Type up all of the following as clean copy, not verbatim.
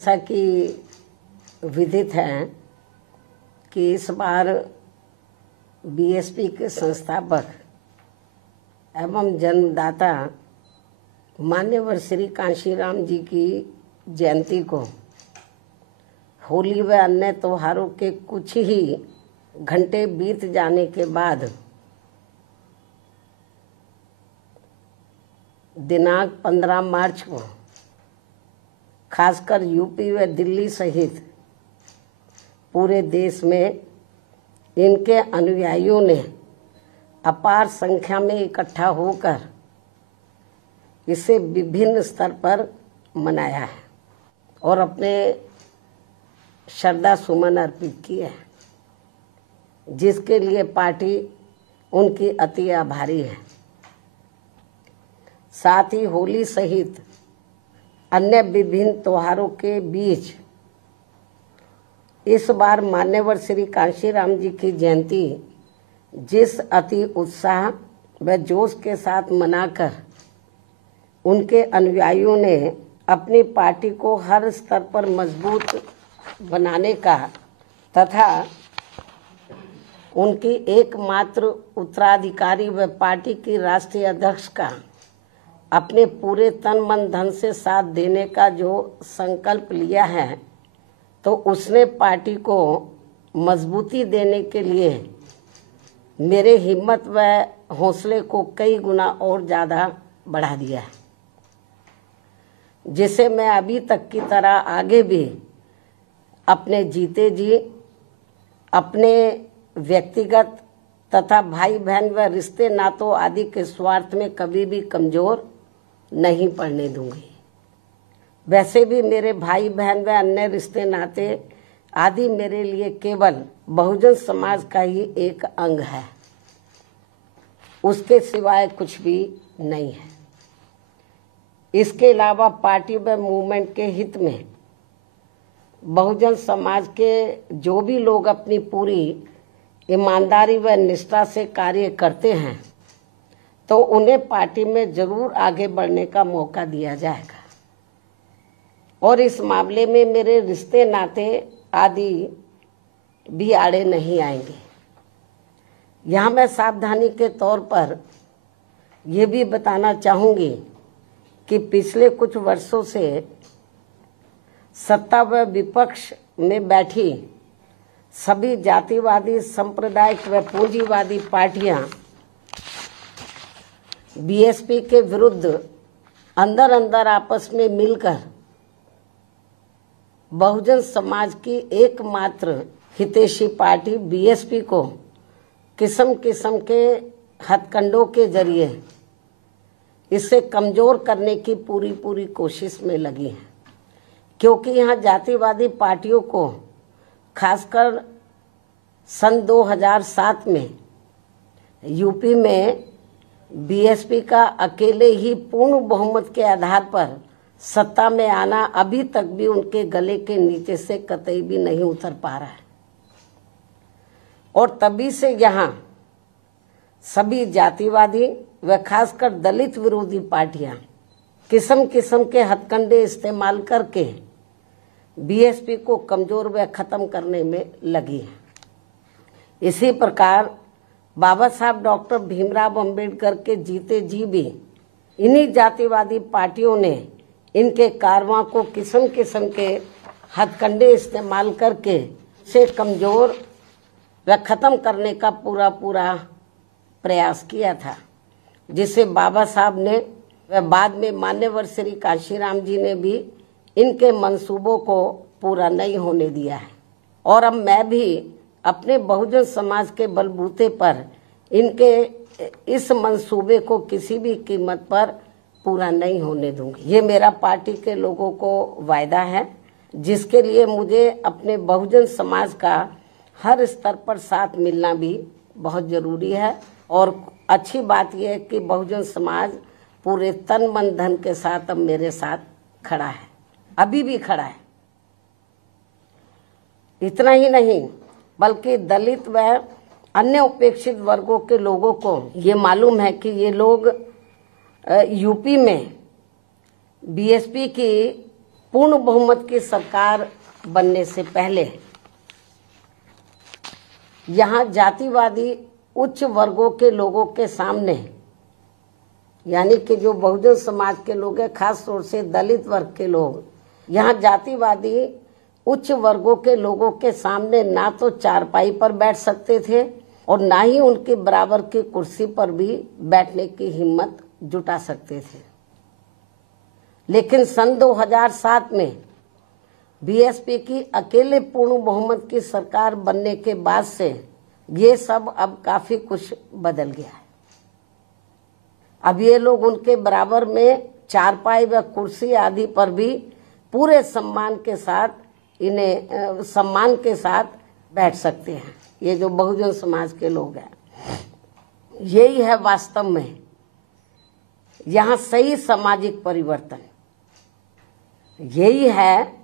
जैसा कि विदित है कि इस बार बीएसपी के संस्थापक एवं जन्मदाता मान्यवर श्री कांशीराम जी की जयंती को होली व अन्य त्योहारों के कुछ ही घंटे बीत जाने के बाद दिनांक 15 मार्च को खासकर यूपी व दिल्ली सहित पूरे देश में इनके अनुयायियों ने अपार संख्या में इकट्ठा होकर इसे विभिन्न स्तर पर मनाया है और अपने श्रद्धा सुमन अर्पित किए हैं, जिसके लिए पार्टी उनकी अति आभारी है। साथ ही होली सहित अन्य विभिन्न त्योहारों के बीच इस बार मान्यवर श्री कांशीराम जी की जयंती जिस अति उत्साह व जोश के साथ मनाकर उनके अनुयायियों ने अपनी पार्टी को हर स्तर पर मजबूत बनाने का तथा उनकी एकमात्र उत्तराधिकारी व पार्टी की राष्ट्रीय अध्यक्ष का अपने पूरे तन मन धन से साथ देने का जो संकल्प लिया है, तो उसने पार्टी को मजबूती देने के लिए मेरे हिम्मत व हौसले को कई गुना और ज़्यादा बढ़ा दिया है, जिसे मैं अभी तक की तरह आगे भी अपने जीते जी अपने व्यक्तिगत तथा भाई बहन व रिश्ते नातों आदि के स्वार्थ में कभी भी कमज़ोर नहीं पड़ने दूंगी। वैसे भी मेरे भाई बहन व अन्य रिश्ते नाते आदि मेरे लिए केवल बहुजन समाज का ही एक अंग है, उसके सिवाय कुछ भी नहीं है। इसके अलावा पार्टी व मूवमेंट के हित में बहुजन समाज के जो भी लोग अपनी पूरी ईमानदारी व निष्ठा से कार्य करते हैं, तो उन्हें पार्टी में जरूर आगे बढ़ने का मौका दिया जाएगा और इस मामले में मेरे रिश्ते नाते आदि भी आड़े नहीं आएंगे। यहाँ मैं सावधानी के तौर पर ये भी बताना चाहूँगी कि पिछले कुछ वर्षों से सत्ता व विपक्ष में बैठी सभी जातिवादी सांप्रदायिक व पूंजीवादी पार्टियां बीएसपी के विरुद्ध अंदर अंदर आपस में मिलकर बहुजन समाज की एकमात्र हितैषी पार्टी बीएसपी को किस्म किस्म के हथकंडों के जरिए इसे कमज़ोर करने की पूरी कोशिश में लगी है, क्योंकि यहाँ जातिवादी पार्टियों को खासकर सन 2007 में यूपी में बीएसपी का अकेले ही पूर्ण बहुमत के आधार पर सत्ता में आना अभी तक भी उनके गले के नीचे से कतई भी नहीं उतर पा रहा है और तभी से यहाँ सभी जातिवादी व खासकर दलित विरोधी पार्टियां किस्म किस्म के हथकंडे इस्तेमाल करके बीएसपी को कमज़ोर व ख़त्म करने में लगी है। इसी प्रकार बाबा साहब डॉक्टर भीमराव अंबेडकर के जीते जी भी इन्हीं जातिवादी पार्टियों ने इनके कारवां को किस्म किस्म के हथकंडे इस्तेमाल करके से कमज़ोर व ख़त्म करने का पूरा प्रयास किया था, जिसे बाबा साहब ने व बाद में मान्यवर श्री कांशीराम जी ने भी इनके मंसूबों को पूरा नहीं होने दिया है और अब मैं भी अपने बहुजन समाज के बलबूते पर इनके इस मंसूबे को किसी भी कीमत पर पूरा नहीं होने दूंगी। ये मेरा पार्टी के लोगों को वायदा है, जिसके लिए मुझे अपने बहुजन समाज का हर स्तर पर साथ मिलना भी बहुत ज़रूरी है और अच्छी बात यह है कि बहुजन समाज पूरे तन मन धन के साथ अब मेरे साथ खड़ा है, अभी भी खड़ा है। इतना ही नहीं बल्कि दलित व अन्य उपेक्षित वर्गों के लोगों को ये मालूम है कि ये लोग यूपी में बीएसपी की पूर्ण बहुमत की सरकार बनने से पहले यहाँ जातिवादी उच्च वर्गों के लोगों के सामने, यानी कि जो बहुजन समाज के लोग हैं, खास तौर से दलित वर्ग के लोग, यहाँ जातिवादी उच्च वर्गों के लोगों के सामने ना तो चारपाई पर बैठ सकते थे और ना ही उनके बराबर की कुर्सी पर भी बैठने की हिम्मत जुटा सकते थे। लेकिन सन 2007 में बीएसपी की अकेले पूर्ण बहुमत की सरकार बनने के बाद से ये सब अब काफी कुछ बदल गया है। अब ये लोग उनके बराबर में चारपाई व कुर्सी आदि पर भी पूरे सम्मान के साथ बैठ सकते हैं। ये जो बहुजन समाज के लोग हैं, यही है वास्तव में यहाँ सही सामाजिक परिवर्तन। यही है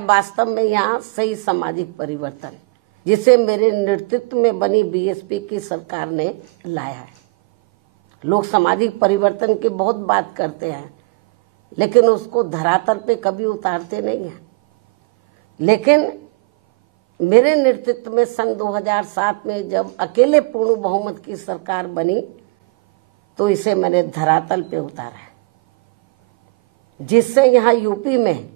वास्तव में यहाँ सही सामाजिक परिवर्तन, जिसे मेरे नेतृत्व में बनी बीएसपी की सरकार ने लाया है। लोग सामाजिक परिवर्तन की बहुत बात करते हैं, लेकिन उसको धरातल पे कभी उतारते नहीं हैं। लेकिन मेरे नेतृत्व में सन 2007 में जब अकेले पूर्ण बहुमत की सरकार बनी, तो इसे मैंने धरातल पे उतारा है, जिससे यहाँ यूपी में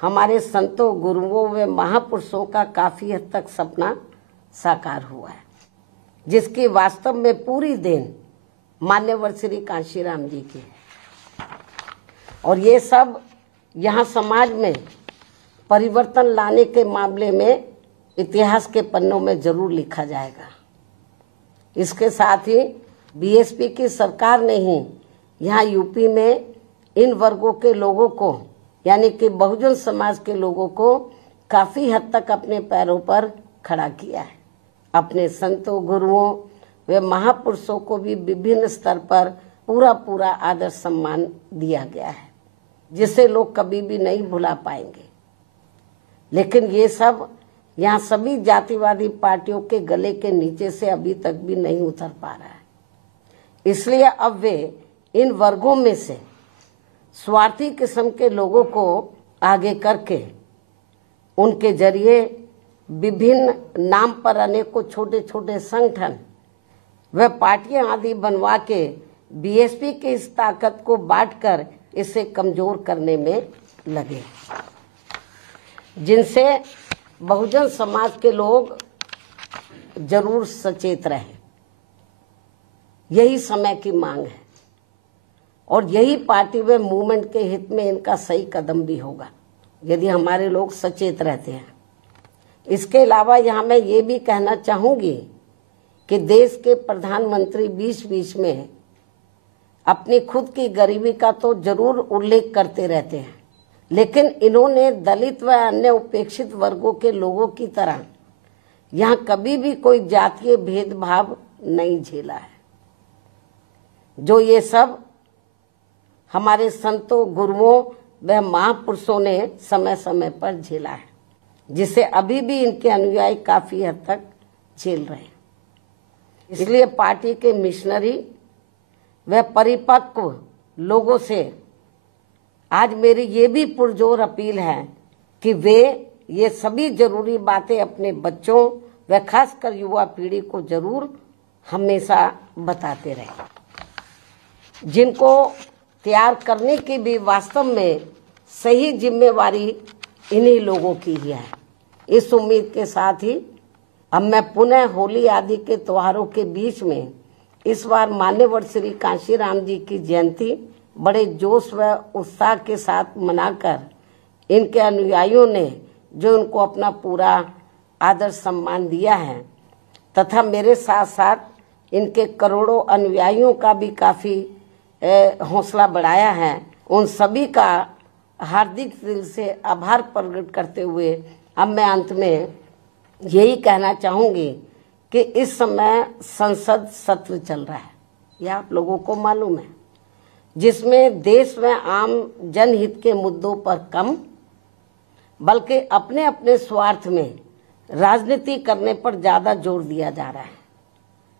हमारे संतों, गुरुओं व महापुरुषों का काफी हद तक सपना साकार हुआ है, जिसकी वास्तव में पूरी देन मान्यवर श्री कांशीराम जी की है। और ये सब यहाँ समाज में परिवर्तन लाने के मामले में इतिहास के पन्नों में जरूर लिखा जाएगा। इसके साथ ही बीएसपी की सरकार ने ही यहाँ यूपी में इन वर्गों के लोगों को, यानी कि बहुजन समाज के लोगों को काफी हद तक अपने पैरों पर खड़ा किया है। अपने संतों, गुरुओं वे महापुरुषों को भी विभिन्न स्तर पर पूरा आदर सम्मान दिया गया है, जिसे लोग कभी भी नहीं भुला पाएंगे। लेकिन ये सब यहाँ सभी जातिवादी पार्टियों के गले के नीचे से अभी तक भी नहीं उतर पा रहा है। इसलिए अब वे इन वर्गों में से स्वार्थी किस्म के लोगों को आगे करके उनके जरिए विभिन्न नाम पर अनेकों छोटे छोटे संगठन व पार्टियां आदि बनवा के बीएसपी की इस ताकत को बांटकर इसे कमजोर करने में लगे, जिनसे बहुजन समाज के लोग जरूर सचेत रहे। यही समय की मांग है और यही पार्टी व मूवमेंट के हित में इनका सही कदम भी होगा, यदि हमारे लोग सचेत रहते हैं। इसके अलावा यहाँ मैं ये भी कहना चाहूंगी कि देश के प्रधानमंत्री बीच बीच में अपनी खुद की गरीबी का तो जरूर उल्लेख करते रहते हैं, लेकिन इन्होंने दलित व अन्य उपेक्षित वर्गों के लोगों की तरह यहाँ कभी भी कोई जातीय भेदभाव नहीं झेला है, जो ये सब हमारे संतों, गुरुओं व महापुरुषों ने समय समय पर झेला है, जिसे अभी भी इनके अनुयायी काफी हद तक झेल रहे हैं। इसलिए पार्टी के मिशनरी व परिपक्व लोगों से आज मेरी ये भी पुरजोर अपील है कि वे ये सभी जरूरी बातें अपने बच्चों व खासकर युवा पीढ़ी को जरूर हमेशा बताते रहें, जिनको तैयार करने की भी वास्तव में सही जिम्मेवारी इन्हीं लोगों की ही है। इस उम्मीद के साथ ही अब मैं पुनः होली आदि के त्योहारों के बीच में इस बार मान्यवर श्री कांशीराम जी की जयंती बड़े जोश व उत्साह के साथ मनाकर इनके अनुयायियों ने जो उनको अपना पूरा आदर सम्मान दिया है तथा मेरे साथ साथ इनके करोड़ों अनुयायियों का भी काफ़ी हौसला बढ़ाया है, उन सभी का हार्दिक दिल से आभार प्रकट करते हुए अब मैं अंत में यही कहना चाहूँगी कि इस समय संसद सत्र चल रहा है, यह आप लोगों को मालूम है, जिसमें देश में आम जनहित के मुद्दों पर कम बल्कि अपने अपने स्वार्थ में राजनीति करने पर ज़्यादा जोर दिया जा रहा है,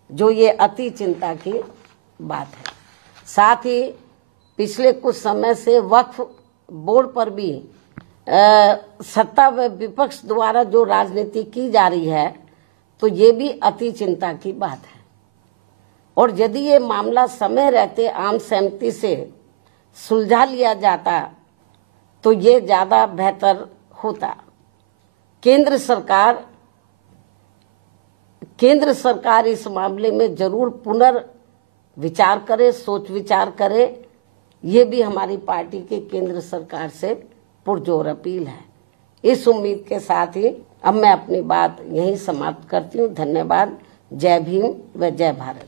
जो ये अति चिंता की बात है। साथ ही पिछले कुछ समय से वक्फ बोर्ड पर भी सत्ता व विपक्ष द्वारा जो राजनीति की जा रही है, तो ये भी अति चिंता की बात है। और यदि ये मामला समय रहते आम सहमति से सुलझा लिया जाता तो ये ज्यादा बेहतर होता। केंद्र सरकार इस मामले में जरूर पुनर्विचार करे, सोच विचार करे। ये भी हमारी पार्टी के केंद्र सरकार से पुरजोर अपील है। इस उम्मीद के साथ ही अब मैं अपनी बात यहीं समाप्त करती हूँ। धन्यवाद। जय भीम व जय भारत।